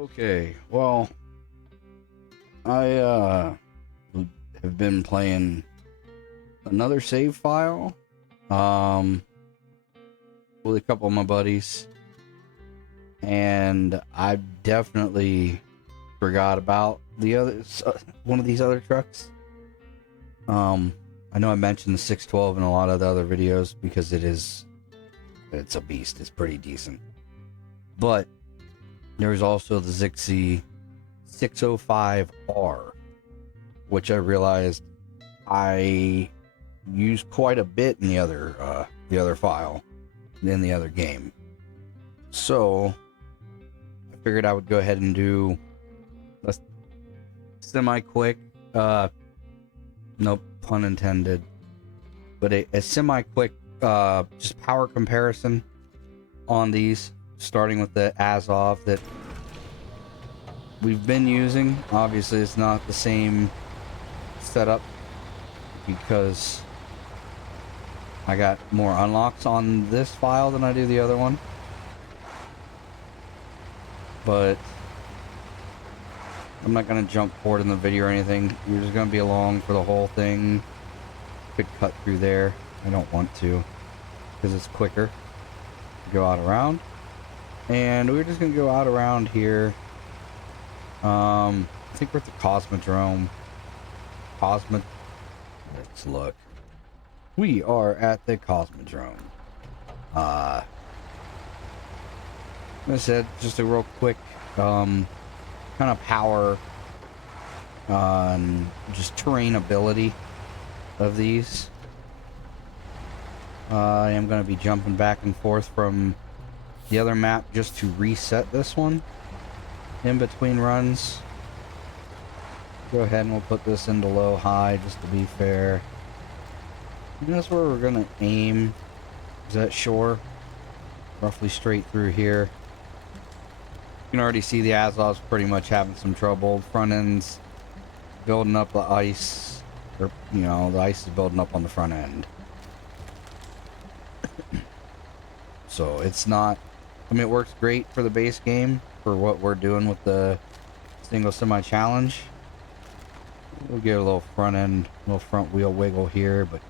Okay, well, I have been playing another save file with a couple of my buddies, and I definitely forgot about the other one of these other trucks. I know I mentioned the 612 in a lot of the other videos because it's a beast. It's pretty decent. But there's also the ZiKZ 605R, which I realized I used quite a bit in the other file, in the other game. So I figured I would go ahead and do a semi-quick, no pun intended, but a semi-quick just power comparison on these, starting with the Azov that we've been using. Obviously it's not the same setup because I got more unlocks on this file than I do the other one, but I'm not going to jump forward in the video or anything. You're just going to be along for the whole thing. Could cut through there. I don't want to because it's quicker to go out around. And we're just going to go out around here. I think we're at the Cosmodrome. Let's look. We are at the Cosmodrome. Like I said, just a real quick kind of power and just terrain ability of these. I am going to be jumping back and forth from the other map just to reset this one in between runs. Go ahead and we'll put this into low high just to be fair. And that's where we're going to aim. Is that shore? Roughly straight through here. You can already see the Azov's pretty much having some trouble. Front end's building up the ice. Or, you know, the ice is building up on the front end. So it's not... I mean, it works great for the base game, for what we're doing with the single semi-challenge. We'll get a little front end, little front wheel wiggle here, but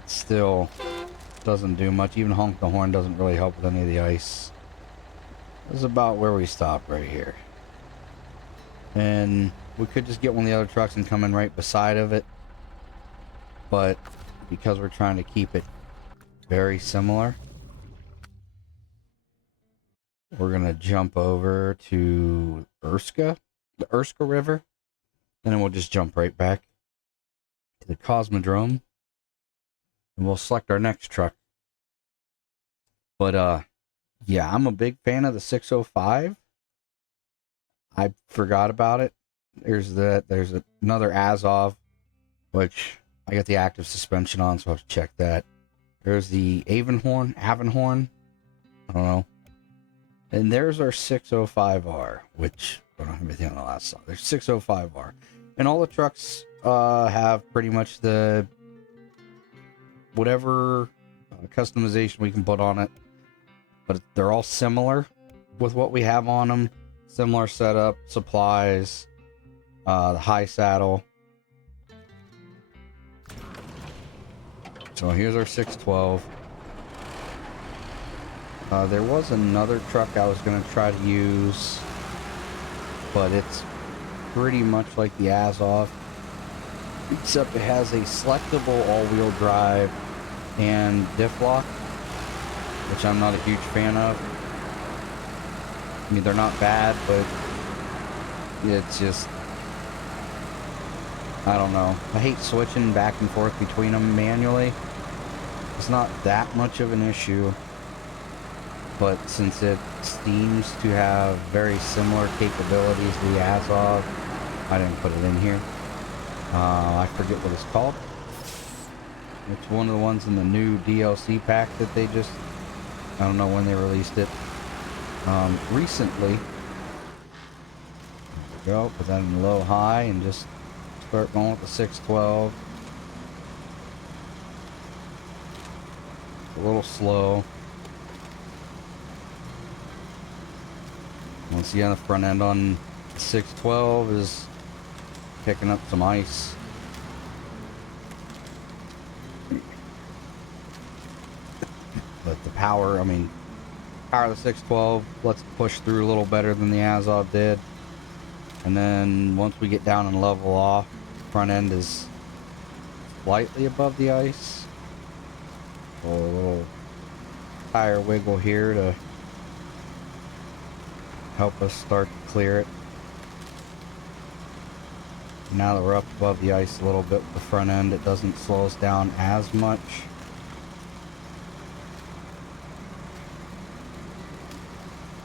it still doesn't do much. Even honk the horn doesn't really help with any of the ice. This is about where we stop right here. And we could just get one of the other trucks and come in right beside of it. But because we're trying to keep it very similar, we're going to jump over to the Urska River. And then we'll just jump right back to the Cosmodrome. And we'll select our next truck. But, yeah, I'm a big fan of the 605. I forgot about it. There's another Azov, which I got the active suspension on, so I'll have to check that. There's the Avenhorn. I don't know. And there's our 605R, which I don't have anything on the last side. There's 605R. And all the trucks have pretty much the whatever customization we can put on it. But they're all similar with what we have on them. Similar setup, supplies, the high saddle. So here's our 612. There was another truck I was going to try to use, but it's pretty much like the Azov, except it has a selectable all-wheel drive and diff lock, which I'm not a huge fan of. I mean, they're not bad, but it's just, I don't know. I hate switching back and forth between them manually. It's not that much of an issue. But since it seems to have very similar capabilities to the Azov, I didn't put it in here. I forget what it's called. It's one of the ones in the new DLC pack that they just... I don't know when they released it. Recently. There we go. Put that in low high and just start going with the 612. A little slow. Once again, the front end on 612 is picking up some ice. But the power, I mean, power of the 612 lets it push through a little better than the Azov did. And then once we get down and level off, front end is slightly above the ice. So a little tire wiggle here to help us start to clear it. Now that we're up above the ice a little bit with the front end, it doesn't slow us down as much.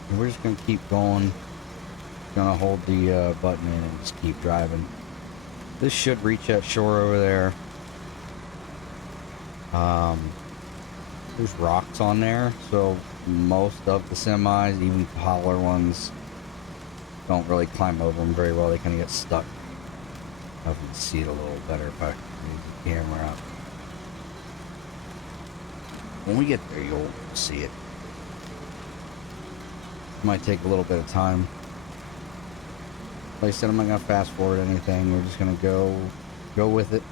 And we're just going to keep going. Going to hold the button in and just keep driving. This should reach that shore over there. There's rocks on there, so most of the semis, even taller ones, don't really climb over them very well. They kind of get stuck. I can see it a little better if I move the camera up. When we get there, you'll see it. Might take a little bit of time. Like I said, I'm not gonna fast forward anything. We're just gonna go with it.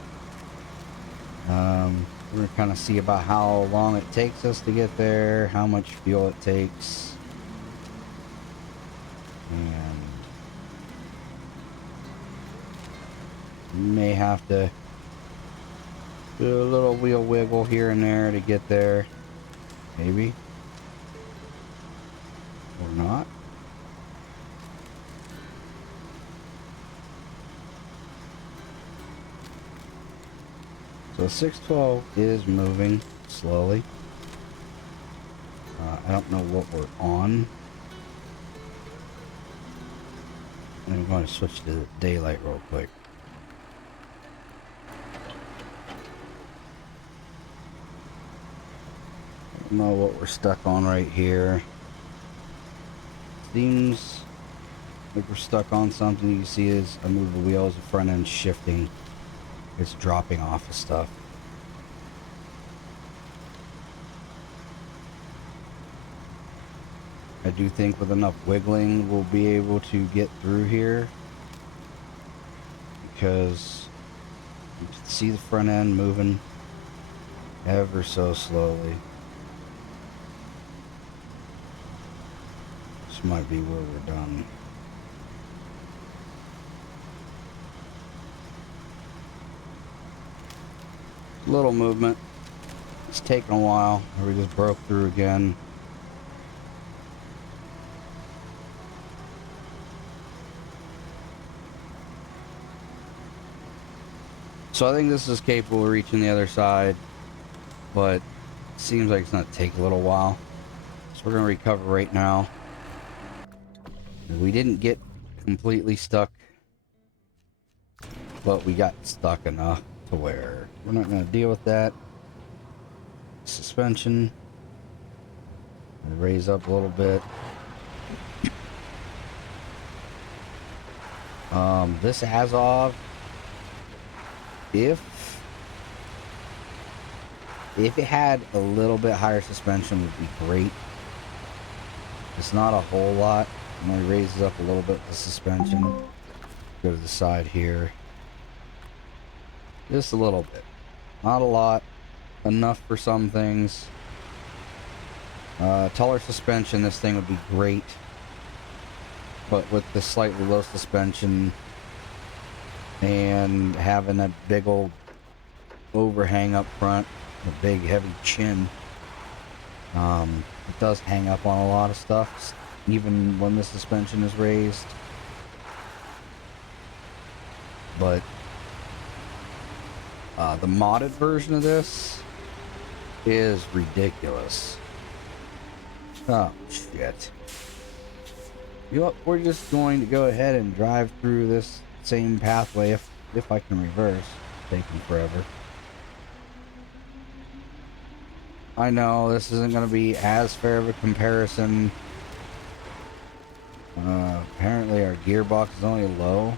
We're gonna kind of see about how long it takes us to get there, how much fuel it takes, and may have to do a little wheel wiggle here and there to get there, maybe, or not. So 612 is moving slowly. I don't know what we're on. I'm going to switch to daylight real quick. I don't know what we're stuck on right here. Seems like we're stuck on something. You can see as I move the wheels, the front end shifting. It's dropping off of stuff. I do think with enough wiggling we'll be able to get through here, because you can see the front end moving ever so slowly. This might be where we're done. Little movement. It's taking a while. We just broke through again. So I think this is capable of reaching the other side, but it seems like it's going to take a little while. So we're going to recover right now. We didn't get completely stuck, but we got stuck enough to where we're not going to deal with that. Suspension. Raise up a little bit. This Azov, if it had a little bit higher suspension, would be great. It's not a whole lot. It only raises up a little bit the suspension. Go to the side here. Just a little bit. Not a lot. Enough for some things. Taller suspension, this thing would be great. But with the slightly low suspension and having that big old overhang up front, a big heavy chin, it does hang up on a lot of stuff, even when the suspension is raised. But the modded version of this is ridiculous. Oh shit. You know what, we're just going to go ahead and drive through this same pathway if I can reverse. It's taking forever. I know this isn't going to be as fair of a comparison. Apparently our gearbox is only low.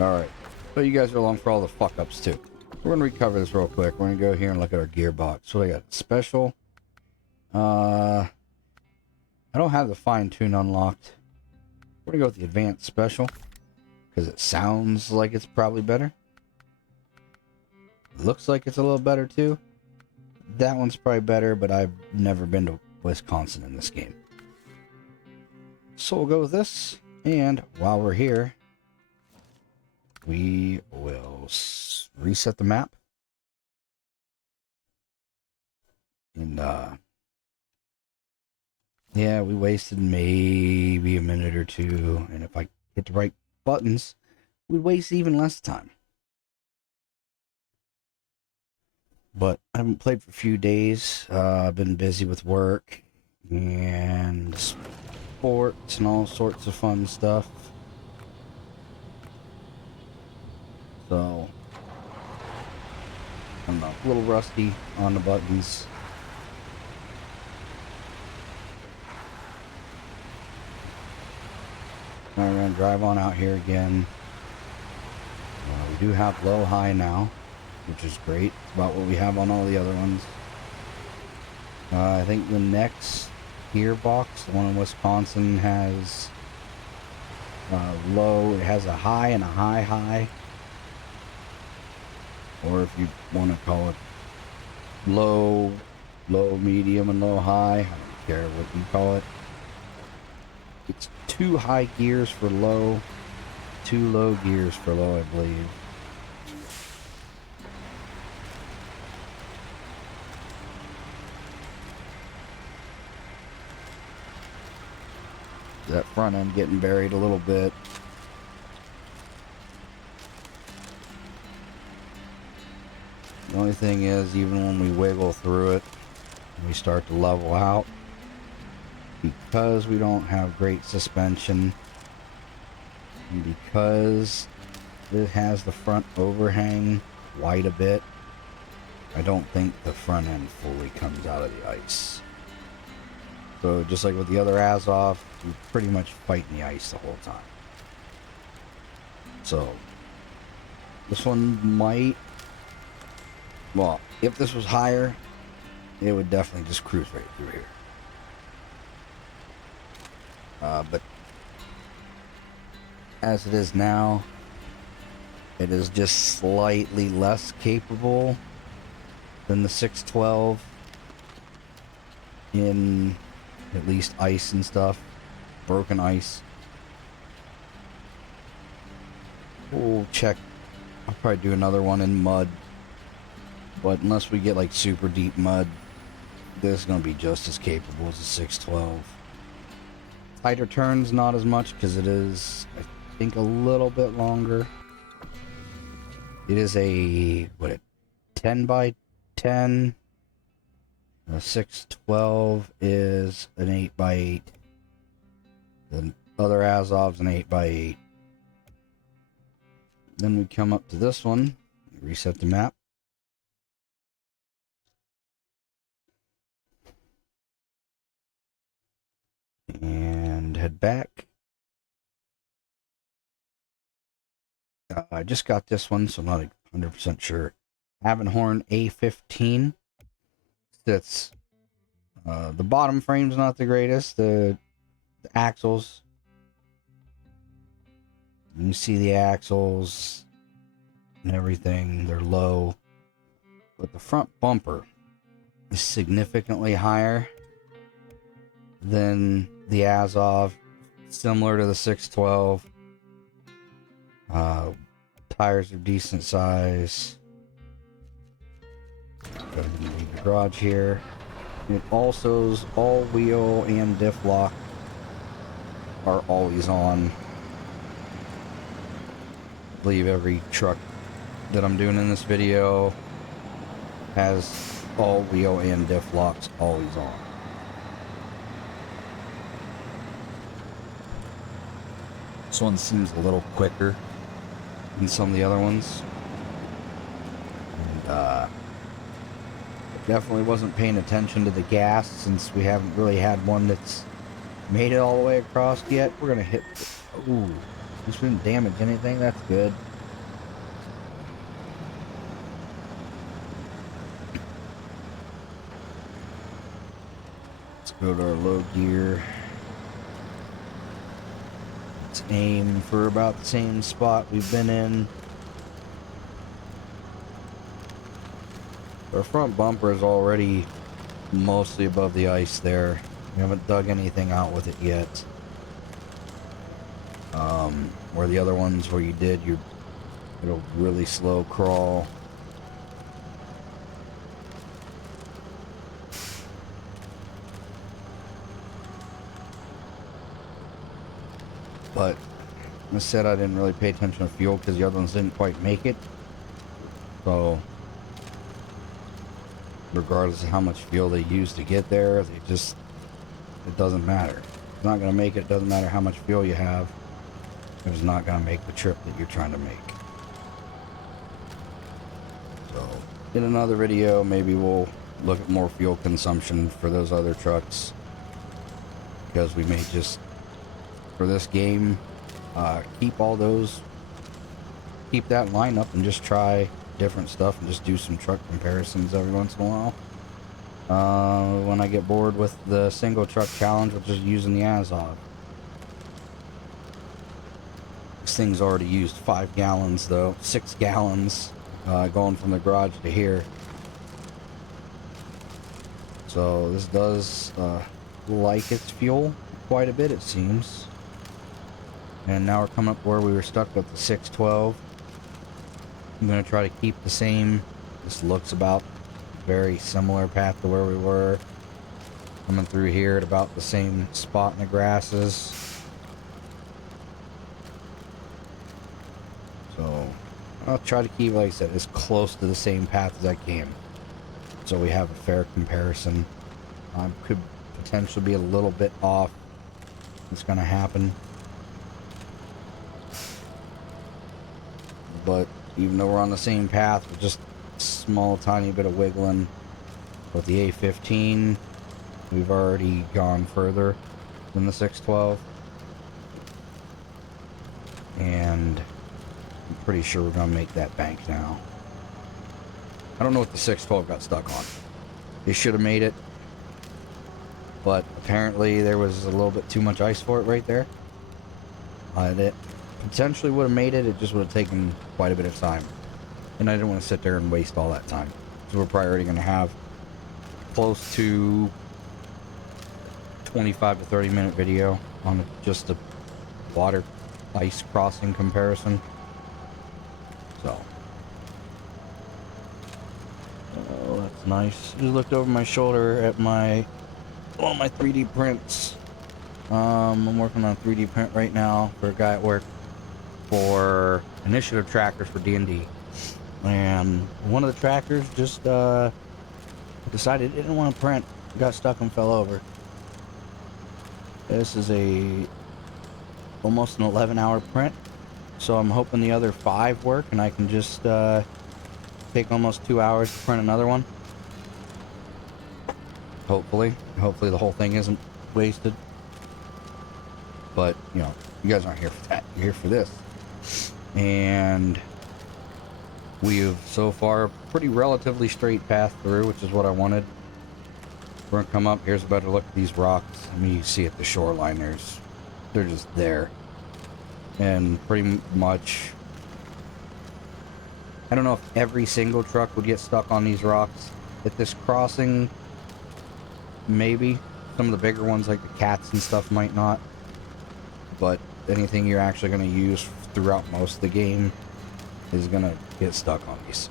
Alright, but you guys are along for all the fuck ups too. We're going to recover this real quick. We're going to go here and look at our gearbox. So I got special, I don't have the fine tune unlocked. We're gonna go with the advanced special because it sounds like it's probably better. Looks like it's a little better too. That one's probably better, but I've never been to Wisconsin in this game. So we'll go with this, and while we're here, we will reset the map. And, yeah, we wasted maybe a minute or two, and if I hit the right buttons, we'd waste even less time. But I haven't played for a few days. I've been busy with work and sports and all sorts of fun stuff. So, I don't know, a little rusty on the buttons. Now we're going to drive on out here again. We do have low high now, which is great. It's about what we have on all the other ones. I think the next gearbox, the one in Wisconsin, has low. It has a high and a high. Or if you want to call it low, medium, and low high. I don't care what you call it. It's 2 high gears for low, 2 low gears for low, I believe. That front end getting buried a little bit. The only thing is, even when we wiggle through it, we start to level out. Because we don't have great suspension, and because it has the front overhang wide a bit, I don't think the front end fully comes out of the ice. So just like with the other Azov, we pretty much fight in the ice the whole time. So this one might, well, if this was higher, it would definitely just cruise right through here. But as it is now, it is just slightly less capable than the 612 in at least ice and stuff, broken ice. We'll check. I'll probably do another one in mud, but unless we get like super deep mud, this is going to be just as capable as the 612. Tighter turns, not as much, because it is, I think, a little bit longer. It is a, 10 by 10. The 612 is an 8 by 8. The other Azov's an 8 by 8. Then we come up to this one, reset the map. And head back. I just got this one, so I'm not 100% sure. Avenhorn A15. That's the bottom frame's not the greatest. The axles. You see the axles and everything. They're low, but the front bumper is significantly higher than the Azov, similar to the 612. Tires are decent size. Go ahead and leave the garage here. It also's all wheel and diff lock are always on. I believe every truck that I'm doing in this video has all wheel and diff locks always on. This one seems a little quicker than some of the other ones. And definitely wasn't paying attention to the gas, since we haven't really had one that's made it all the way across yet. We're gonna hit. Ooh, this didn't damage anything. That's good. Let's go to our low gear. Let's aim for about the same spot we've been in. Our front bumper is already mostly above the ice there. We haven't dug anything out with it yet. Where the other ones where you did, it'll really slow crawl. But I said I didn't really pay attention to fuel because the other ones didn't quite make it. So regardless of how much fuel they use to get there, it doesn't matter. It's not going to make it. It doesn't matter how much fuel you have. It's not going to make the trip that you're trying to make. So in another video, maybe we'll look at more fuel consumption for those other trucks, because we may just, for this game, keep that lineup and just try different stuff and just do some truck comparisons every once in a while. When I get bored with the single truck challenge, we'll just using the Azov. This thing's already used 5 gallons though, 6 gallons going from the garage to here. So this does like its fuel quite a bit, it seems. And now we're coming up where we were stuck with the 612. I'm going to try to keep the same. This looks about very similar path to where we were. Coming through here at about the same spot in the grasses. So I'll try to keep, like I said, as close to the same path as I can, so we have a fair comparison. Could potentially be a little bit off. It's going to happen. But even though we're on the same path, with just a small tiny bit of wiggling with the A15, we've already gone further than the 612. And I'm pretty sure we're going to make that bank now. I don't know what the 612 got stuck on. They should have made it, but apparently there was a little bit too much ice for it right there. It potentially would have made it. It just would have taken quite a bit of time, and I didn't want to sit there and waste all that time. So we're probably already going to have close to 25 to 30 minute video on just a water ice crossing comparison. So oh, that's nice. Just looked over my shoulder at my 3D prints. I'm working on a 3D print right now for a guy at work for initiative trackers for D&D, and one of the trackers just decided it didn't want to print, got stuck and fell over. This is almost an 11-hour print, so I'm hoping the other 5 work and I can just take almost 2 hours to print another one. Hopefully the whole thing isn't wasted. But, you know, you guys aren't here for that. You're here for this. And we have so far pretty relatively straight path through, which is what I wanted. We're gonna come up. Here's a better look at these rocks. I mean, you see at the shoreline, they're just there. And pretty much, I don't know if every single truck would get stuck on these rocks at this crossing. Maybe some of the bigger ones like the cats and stuff might not, but anything you're actually going to use throughout most of the game is going to get stuck on these.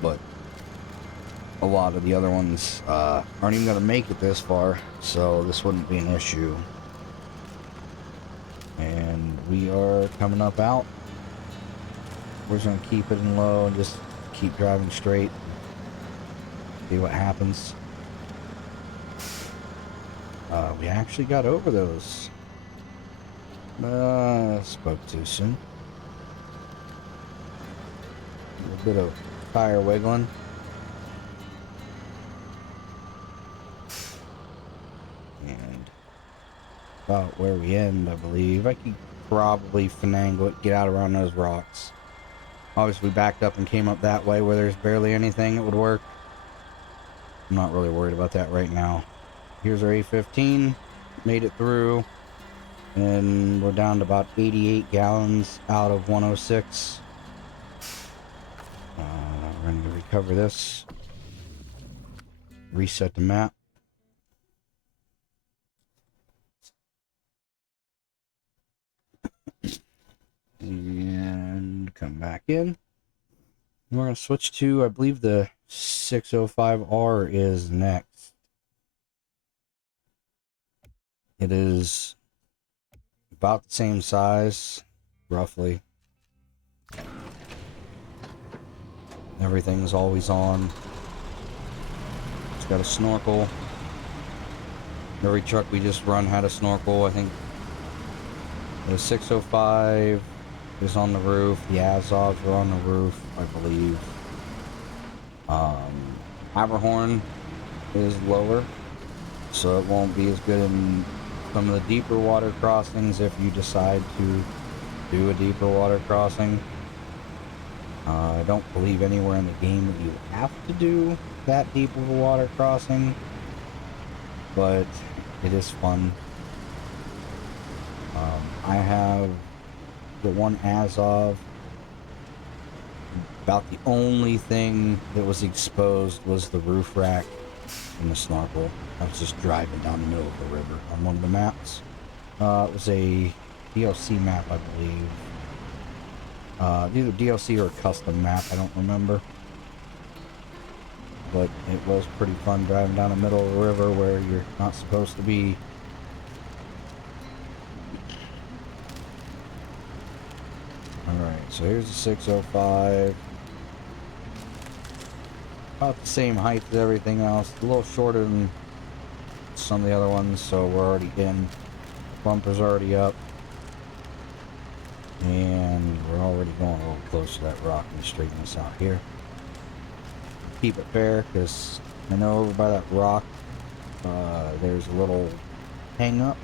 But a lot of the other ones aren't even going to make it this far, so this wouldn't be an issue. And we are coming up out. We're just going to keep it in low and just keep driving straight, see what happens. We actually got over those. Spoke too soon. A little bit of tire wiggling. And about where we end, I believe. I could probably finagle it, get out around those rocks. Obviously, we backed up and came up that way where there's barely anything that would work. I'm not really worried about that right now. Here's our A15. Made it through. And we're down to about 88 gallons out of 106. We're going to recover this. Reset the map. And come back in. We're going to switch to, I believe the 605R is next. It is about the same size, roughly. Everything's always on. It's got a snorkel. Every truck we just run had a snorkel. I think the 605 is on the roof. The Azovs are on the roof, I believe. Avenhorn is lower, so it won't be as good in some of the deeper water crossings if you decide to do a deeper water crossing. I don't believe anywhere in the game that you have to do that deep of a water crossing, but it is fun. I have the one Azov. About the only thing that was exposed was the roof rack and the snorkel. I was just driving down the middle of the river on one of the maps. It was a DLC map, I believe. Either DLC or a custom map, I don't remember. But it was pretty fun driving down the middle of the river where you're not supposed to be. Alright, so here's the 605. About the same height as everything else. A little shorter than some of the other ones, so we're already in. Bumper's already up. And we're already going a little close to that rock. Let me straighten this out here. Keep it fair, because I know over by that rock, there's a little hang up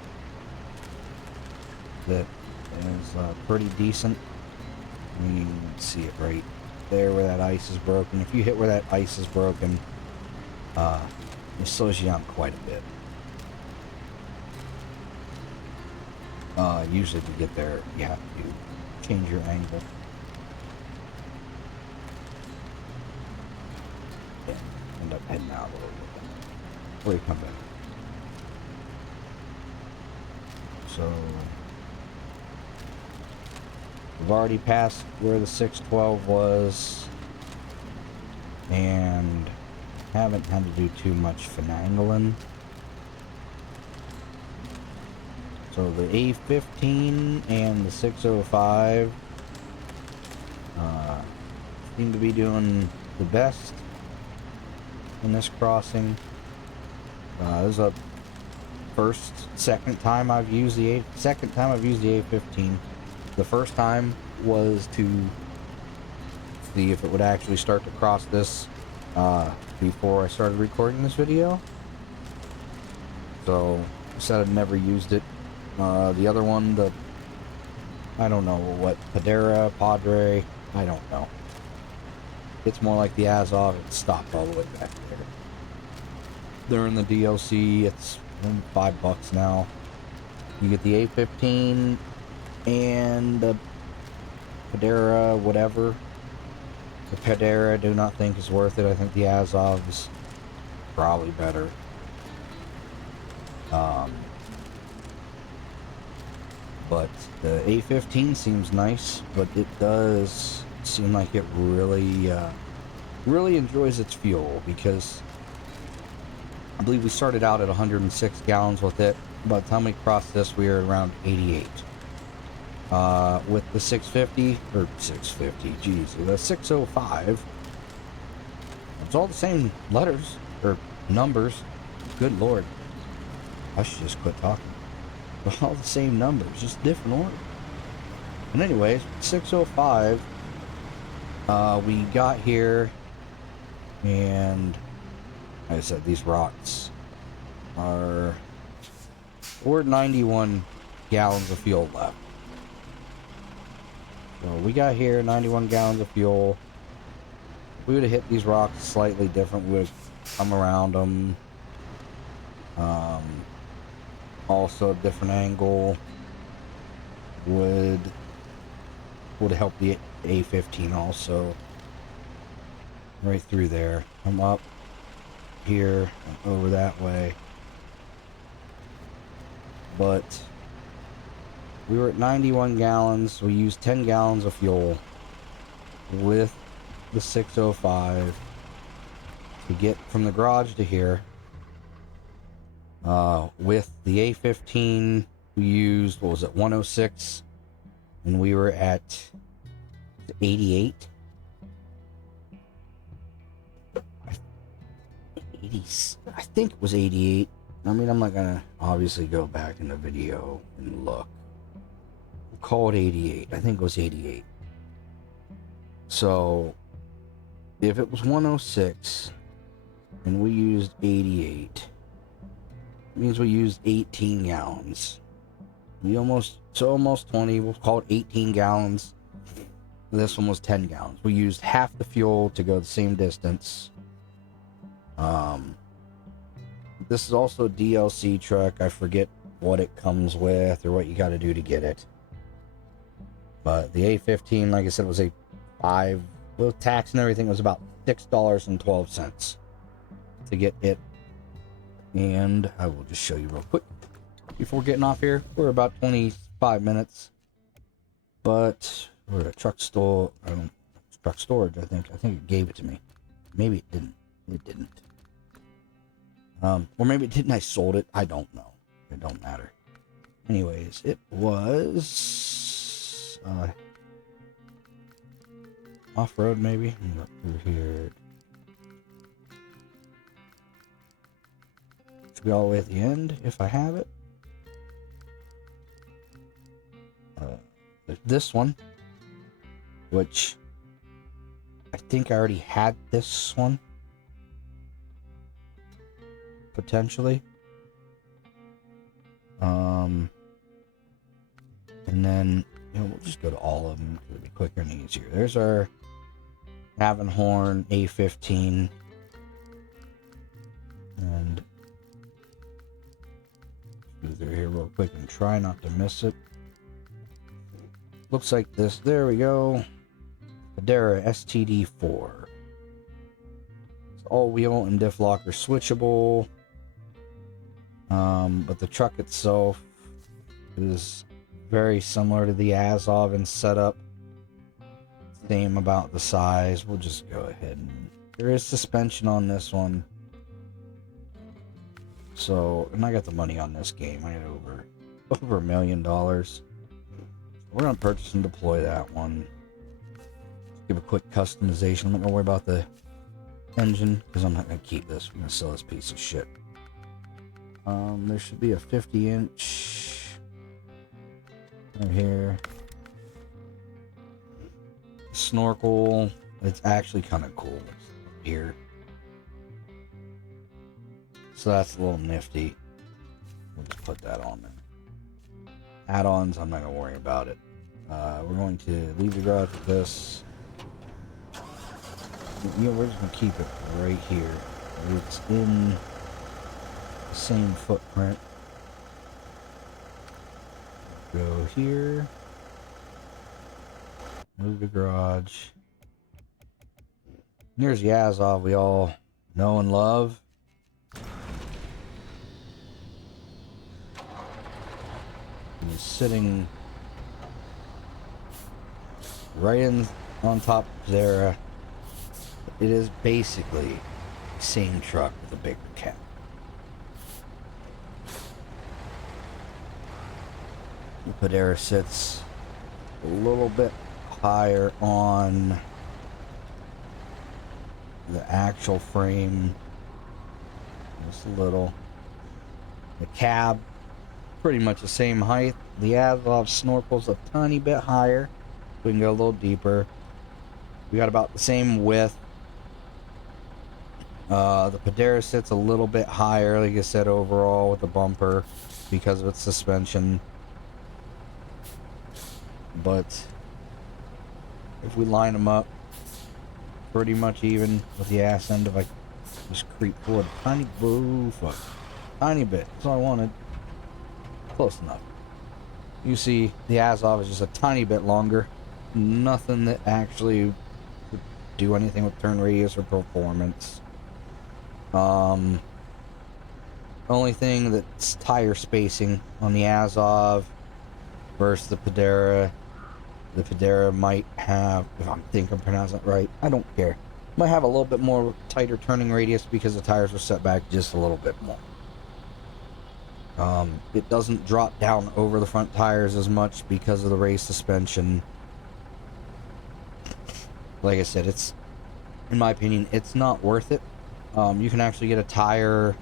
that is pretty decent. You can see it right there where that ice is broken. If you hit where that ice is broken, it slows you down quite a bit. Usually to get there, you have to change your angle. Yeah, end up heading out a little bit before you come back. So we've already passed where the 612 was and haven't had to do too much finagling. So the A15 and the 605 seem to be doing the best in this crossing. This is a second time I've used the A15. The first time was to see if it would actually start to cross this before I started recording this video. So I said I'd never used it. The other one, I don't know what, Padre, I don't know. It's more like the Azov. It stopped all the way back there. They're in the DLC. It's $5 now. You get the A15 and the Padera, whatever. The Padera I do not think is worth it. I think the Azov is probably better. But the A15 seems nice, but it does seem like it really enjoys its fuel, because I believe we started out at 106 gallons with it. By the time we crossed this, we were around 88. With the 650, geez, the 605, it's all the same letters, or numbers. Good lord. I should just quit talking. All the same numbers, just different order. And anyways, 605, we got here, and like I said, these rocks are, we're at 91 gallons of fuel left. So we got here 91 gallons of fuel. We would have hit these rocks slightly different. We would have come around them. Also, a different angle would help the A15 also. Right through there. I'm up here and over that way. But we were at 91 gallons. We used 10 gallons of fuel with the 605 to get from the garage to here. With the A15, we used, what was it, 106, and we were at 88. 80, I think it was 88. I mean, I'm not gonna obviously go back in the video and look. We'll call it 88. I think it was 88. So, if it was 106 and we used 88, it means we used 18 gallons. Almost 20. We'll call it 18 gallons. This one was 10 gallons. We used half the fuel to go the same distance. This is also a DLC truck. I forget what it comes with or what you got to do to get it. But the A15, like I said, was with tax and everything, was about $6.12 to get it. And I will just show you real quick before getting off here. We're about 25 minutes. But we're at a truck store. Truck storage, I think. I think it gave it to me. Maybe it didn't. It didn't. Or maybe it didn't. I sold it. I don't know. It don't matter. Anyways, it was off-road maybe. Up through here. Should be all the way at the end if I have it. There's this one, which I think I already had this one. Potentially. And then, we'll just go to all of them. It'll be quicker and easier. There's our Avenhorn A15. And go through here real quick and try not to miss it. Looks like this. There we go. Federa STD4. It's all wheel and diff lock are switchable. But the truck itself is very similar to the Azov in setup. Same about the size. We'll just go ahead and there is suspension on this one. So, and I got the money on this game. I got over $1 million. We're gonna purchase and deploy that one. Give a quick customization. I'm not gonna worry about the engine because I'm not gonna keep this. We're gonna sell this piece of shit. There should be a 50-inch right here. Snorkel. It's actually kind of cool here. So that's a little nifty. We'll just put that on there. Add-ons, I'm not gonna worry about it. We're going to leave the garage with this. We're just gonna keep it right here. It's in the same footprint. Go here. Move the garage. And here's the Azov we all know and love. He's sitting right on top there. It is basically the same truck with a bigger cab. The Federa sits a little bit higher on the actual frame. Just a little. The cab, pretty much the same height. The Azov snorkel's a tiny bit higher. We can go a little deeper. We got about the same width. The Federa sits a little bit higher, like I said, overall with the bumper because of its suspension. But if we line them up pretty much even with the ass end, if I just creep forward a tiny tiny bit. That's all I wanted. Close enough. You see, the Azov is just a tiny bit longer. Nothing that actually would do anything with turn radius or performance. Only thing that's tire spacing on the Azov versus the Pedera. The Pedera might have, if I think I'm pronouncing it right, I don't care. Might have a little bit more tighter turning radius because the tires were set back just a little bit more. It doesn't drop down over the front tires as much because of the raised suspension. Like I said, it's, in my opinion, it's not worth it. You can actually get a tire,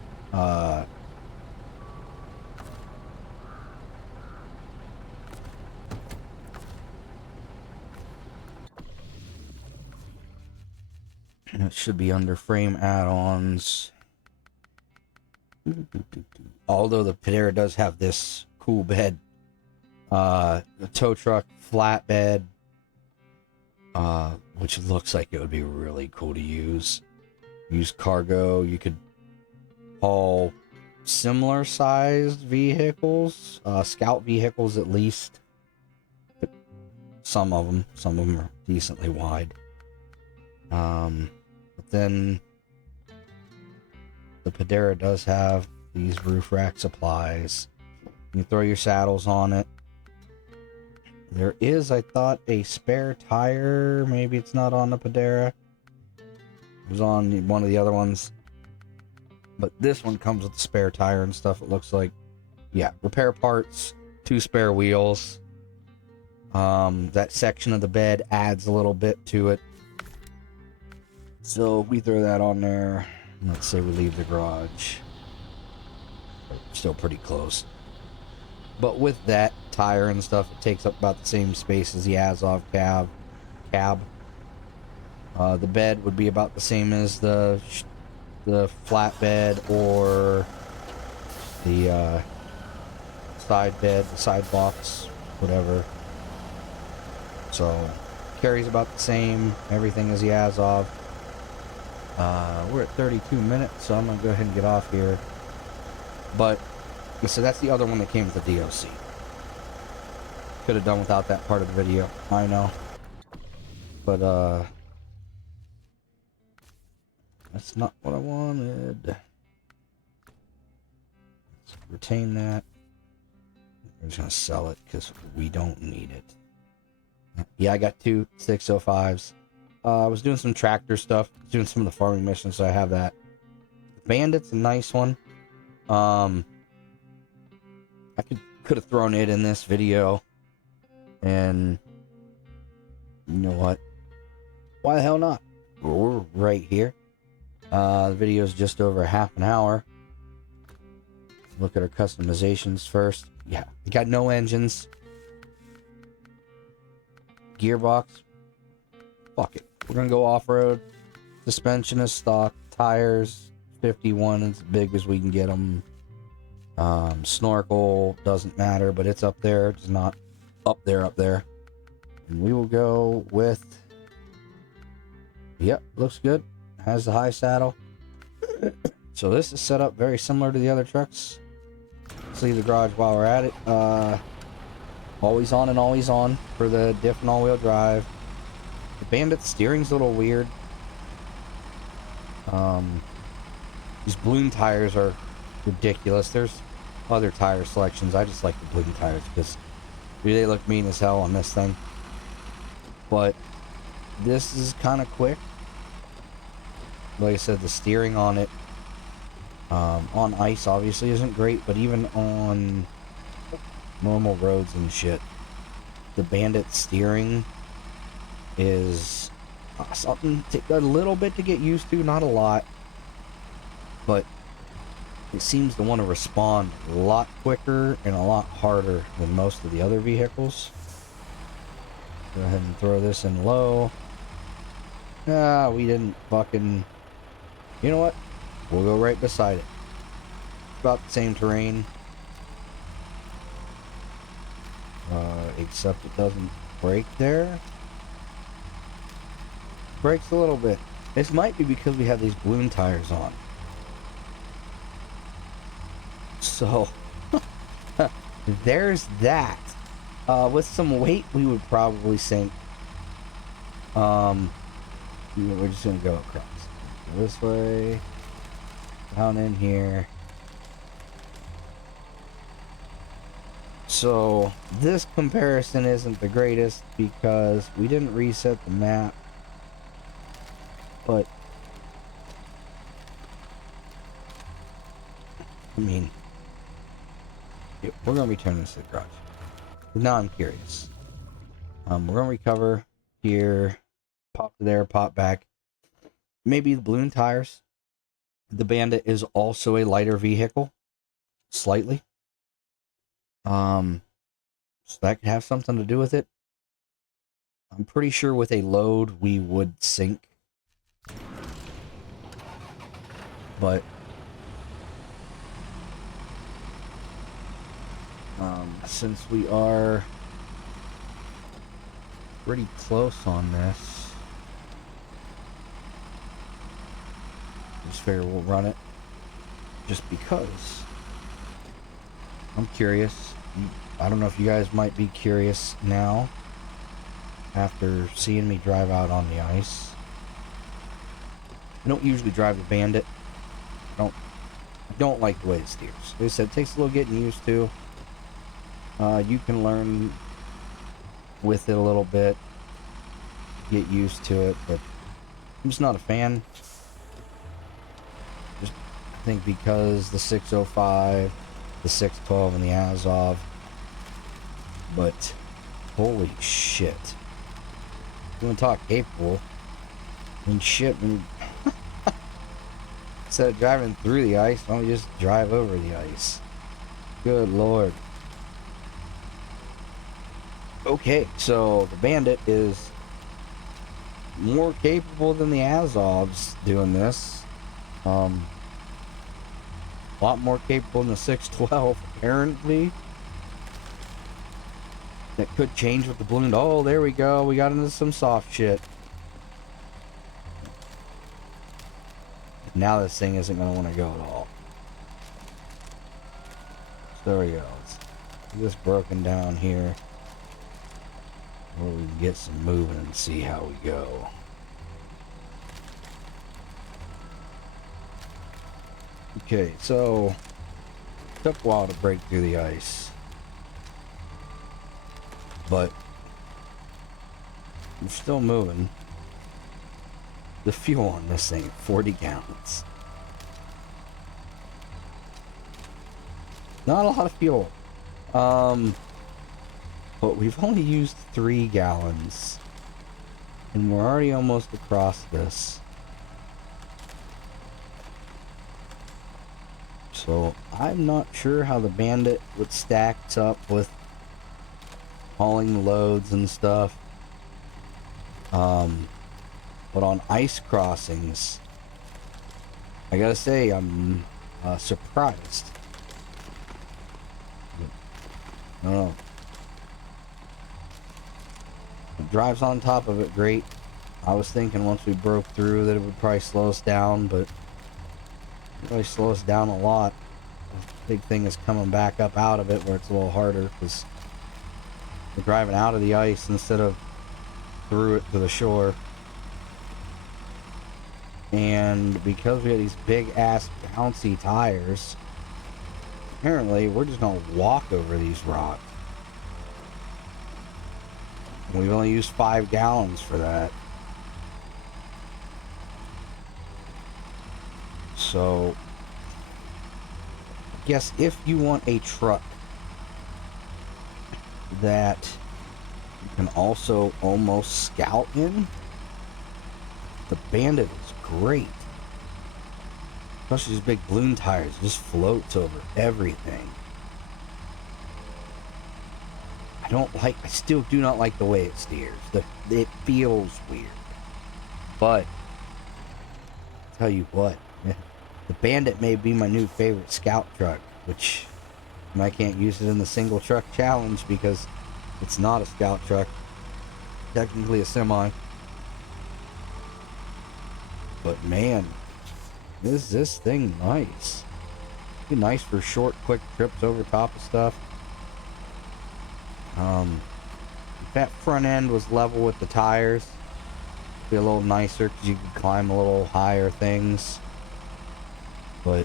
it should be under frame add-ons. Although the Pedera does have this cool bed, the tow truck flatbed, which looks like it would be really cool to use cargo. You could haul similar sized vehicles, scout vehicles at least, but some of them are decently wide. But then the Pedera does have these roof rack supplies. You throw your saddles on it. There is, I thought, a spare tire. Maybe it's not on the Pedera. It was on one of the other ones. But this one comes with a spare tire and stuff, it looks like. Yeah, repair parts, 2 spare wheels. That section of the bed adds a little bit to it. So we throw that on there. Let's say we leave the garage. Still pretty close. But with that tire and stuff, it takes up about the same space as the Azov cab. The bed would be about the same as the flatbed or the side bed, the side box, whatever. So carries about the same, everything as the Azov. We're at 32 minutes, so I'm gonna go ahead and get off here. But so that's the other one that came with the DLC. Could have done without that part of the video, I know. But that's not what I wanted. Let's retain that. We're just gonna sell it because we don't need it. Yeah, I got 2 605s. I was doing some tractor stuff, doing some of the farming missions, so I have that. Bandit's a nice one. I could have thrown it in this video, and you know what? Why the hell not? We're right here. The video is just over half an hour. Look at our customizations first. Yeah, we got no engines. Gearbox. Fuck it. We're gonna go off-road. Suspension is stock. Tires 51 as big as we can get them. Snorkel doesn't matter, but it's up there. It's not up there. And we will go with. Yep, looks good. Has the high saddle. So this is set up very similar to the other trucks. Let's leave the garage while we're at it. Always on and always on for the diff and all-wheel drive. The Bandit steering's a little weird. These balloon tires are ridiculous. There's other tire selections. I just like the balloon tires because they look mean as hell on this thing. But this is kind of quick. Like I said, the steering on it on ice obviously isn't great, but even on normal roads and shit, the Bandit steering is something a little bit to get used to, not a lot, but it seems to want to respond a lot quicker and a lot harder than most of the other vehicles. Go ahead and throw this in low. We didn't fucking... You know what? We'll go right beside it. About the same terrain. Except it doesn't break there. brakes a little bit. This might be because we have these balloon tires on. So, there's that. With some weight, we would probably sink. We're just gonna go across. Go this way. Down in here. So, this comparison isn't the greatest because we didn't reset the map. But, I mean, we're going to return this to the garage. Now I'm curious. We're going to recover here, pop to there, pop back. Maybe the balloon tires. The Bandit is also a lighter vehicle, slightly. So that could have something to do with it. I'm pretty sure with a load we would sink. But since we are pretty close on this, just figure we'll run it just because I'm curious. I don't know if you guys might be curious now after seeing me drive out on the ice. I don't usually drive the Bandit. I don't like the way it steers. Like I said, it takes a little getting used to. You can learn with it a little bit, get used to it, but I'm just not a fan. Just I think because the 605, the 612, and the Azov. But holy shit! You want to talk capable? I mean, shit. Instead of driving through the ice, why don't we just drive over the ice? Good lord. Okay, so the Bandit is more capable than the Azovs doing this. A lot more capable than the 612, apparently. That could change with the balloon. Oh, there we go. We got into some soft shit. Now this thing isn't going to want to go at all. So there we go. Let's get this broken down here. Where we can get some moving and see how we go. Okay, so it took a while to break through the ice. But we're still moving. The fuel on this thing, 40 gallons. Not a lot of fuel. But we've only used 3 gallons. And we're already almost across this. So I'm not sure how the Bandit would stack up with hauling loads and stuff. But on ice crossings, I gotta say I'm surprised. I don't know. It drives on top of it great. I was thinking once we broke through that it would probably slow us down, but it really slow us down a lot. The big thing is coming back up out of it where it's a little harder because we're driving out of the ice instead of through it to the shore. And because we have these big ass bouncy tires, apparently we're just gonna walk over these rocks. We've only used 5 gallons for that. So I guess if you want a truck that you can also almost scout in, the Bandit is great. Especially these big balloon tires, it just floats over everything. I still do not like the way it steers. It feels weird. But I'll tell you what, the Bandit may be my new favorite scout truck, which I can't use it in the single truck challenge because it's not a scout truck. Technically a semi. But man, is this thing nice. Be nice for short, quick trips over top of stuff. If that front end was level with the tires, it'd be a little nicer because you could climb a little higher things. But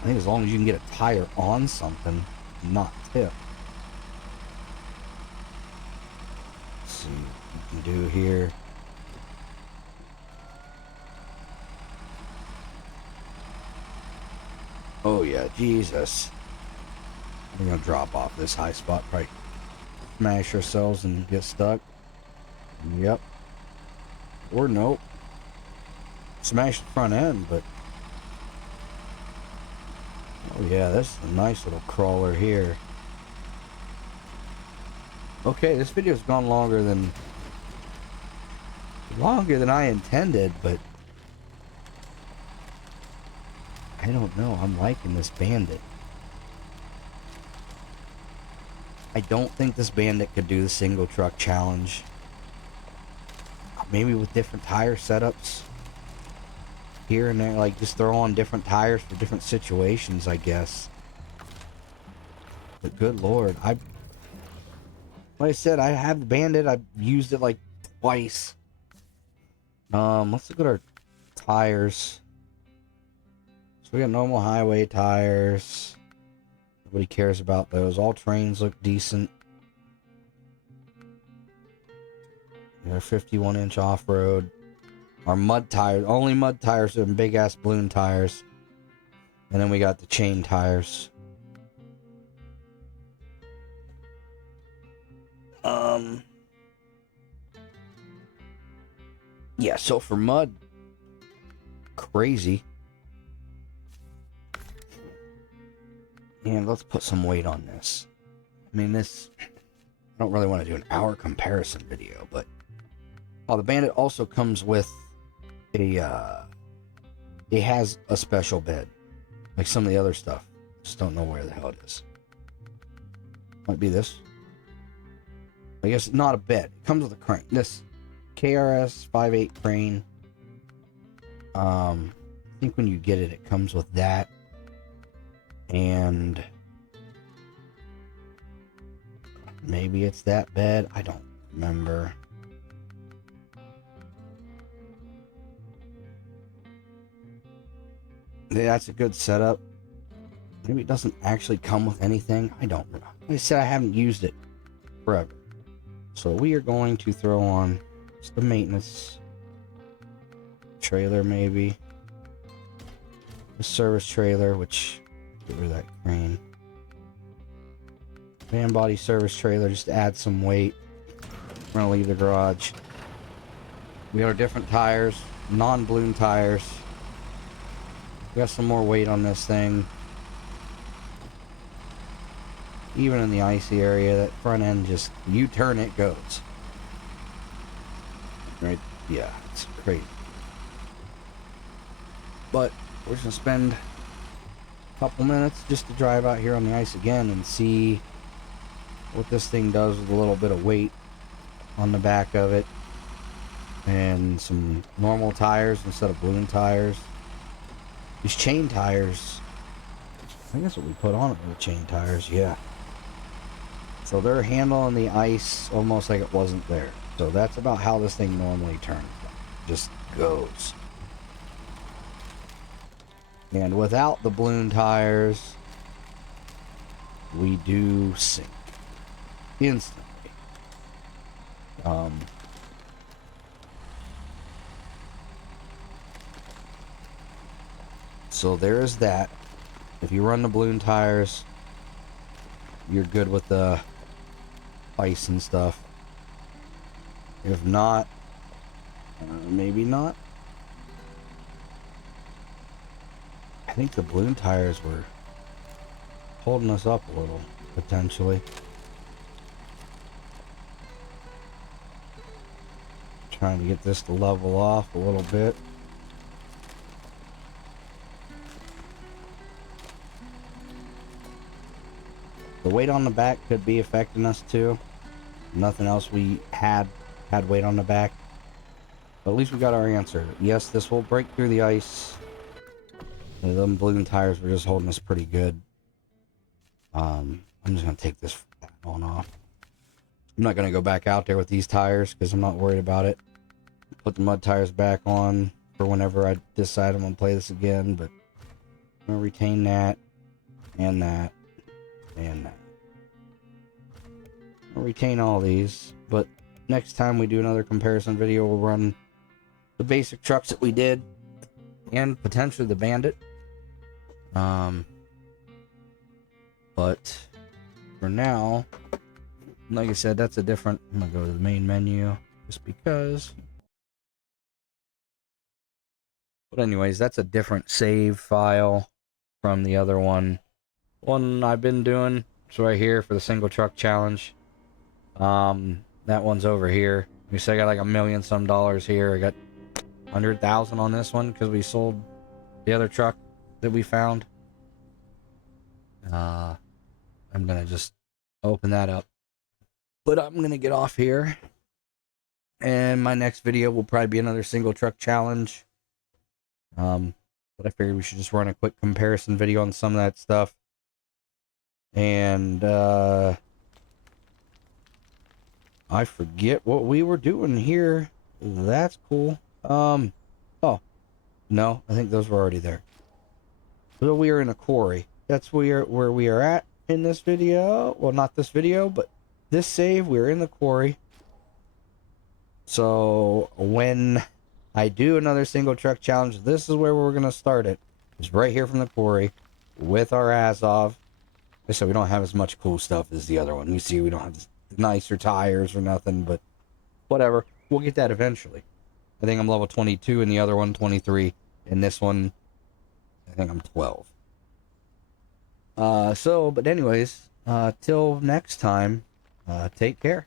I think as long as you can get a tire on something, not tip. Let's see what we can do here. Oh yeah, Jesus. We're gonna drop off this high spot, right? Smash ourselves and get stuck. Yep. Or nope. Smash the front end, but... Oh yeah, this is a nice little crawler here. Okay, this video's gone longer than I intended, but... I don't know, I'm liking this Bandit. I don't think this Bandit could do the single truck challenge. Maybe with different tire setups here and there, like just throw on different tires for different situations, I guess. But good lord, like I said, I have the Bandit. I've used it like twice. Let's look at our tires. So we got normal highway tires. Nobody cares about those. All trains look decent. They're 51-inch off-road. Our mud tires, only mud tires and big ass balloon tires. And then we got the chain tires. Yeah, so for mud, crazy. And let's put some weight on this. I mean, this, I don't really want to do an hour comparison video, but oh, the Bandit also comes with a, it has a special bed, like some of the other stuff. Just don't know where the hell it is. Might be this. I guess not a bed. It comes with a crane. This KRS 5.8 crane. I think when you get it, it comes with that. And maybe it's that bed. I don't remember. That's a good setup. Maybe it doesn't actually come with anything. I don't know. Like I said, I haven't used it forever. So we are going to throw on just the maintenance trailer, maybe. The service trailer, which... get rid of that crane. Van body service trailer, just to add some weight. We're gonna leave the garage. We got our different tires, non-balloon tires. We got some more weight on this thing. Even in the icy area, that front end just, you turn, it goes. Right? Yeah, it's crazy. But we're just gonna spend couple minutes just to drive out here on the ice again and see what this thing does with a little bit of weight on the back of it and some normal tires instead of balloon tires. These chain tires, I think that's what we put on it with the chain tires. Yeah, so they're handling the ice almost like it wasn't there. So that's about how this thing normally turns. Just goes. And without the balloon tires, we do sink instantly. So there is that. If you run the balloon tires, you're good with the ice and stuff. If not, maybe not. I think the balloon tires were holding us up a little, potentially. Trying to get this to level off a little bit. The weight on the back could be affecting us too. Nothing else we had weight on the back. But at least we got our answer. Yes, this will break through the ice. And them balloon tires were just holding us pretty good. I'm just going to take this one off. I'm not going to go back out there with these tires because I'm not worried about it. Put the mud tires back on for whenever I decide I'm going to play this again. But I'm going to retain that and that and that. I'll retain all these. But next time we do another comparison video, we'll run the basic trucks that we did and potentially the Bandit. But for now, like I said, that's a different. I'm gonna go to the main menu just because. But anyways, that's a different save file from the other one. One I've been doing. It's right here for the single truck challenge. That one's over here. You say I got like $1 million some here. I got 100,000 on this one because we sold the other truck that we found. I'm gonna just open that up. But I'm gonna get off here. And my next video will probably be another single truck challenge. But I figured we should just run a quick comparison video on some of that stuff. And I forget what we were doing here. That's cool. Oh. No, I think those were already there. So we are in a quarry. That's where we are at in this video. Well, not this video, but this save, we're in the quarry. So when I do another single truck challenge, this is where we're going to start it. It's right here from the quarry with our Azov. So we don't have as much cool stuff as the other one. You see, we don't have nicer tires or nothing, but whatever. We'll get that eventually. I think I'm level 22 in the other one, 23. In this one, I think I'm 12. But anyways, till next time, take care.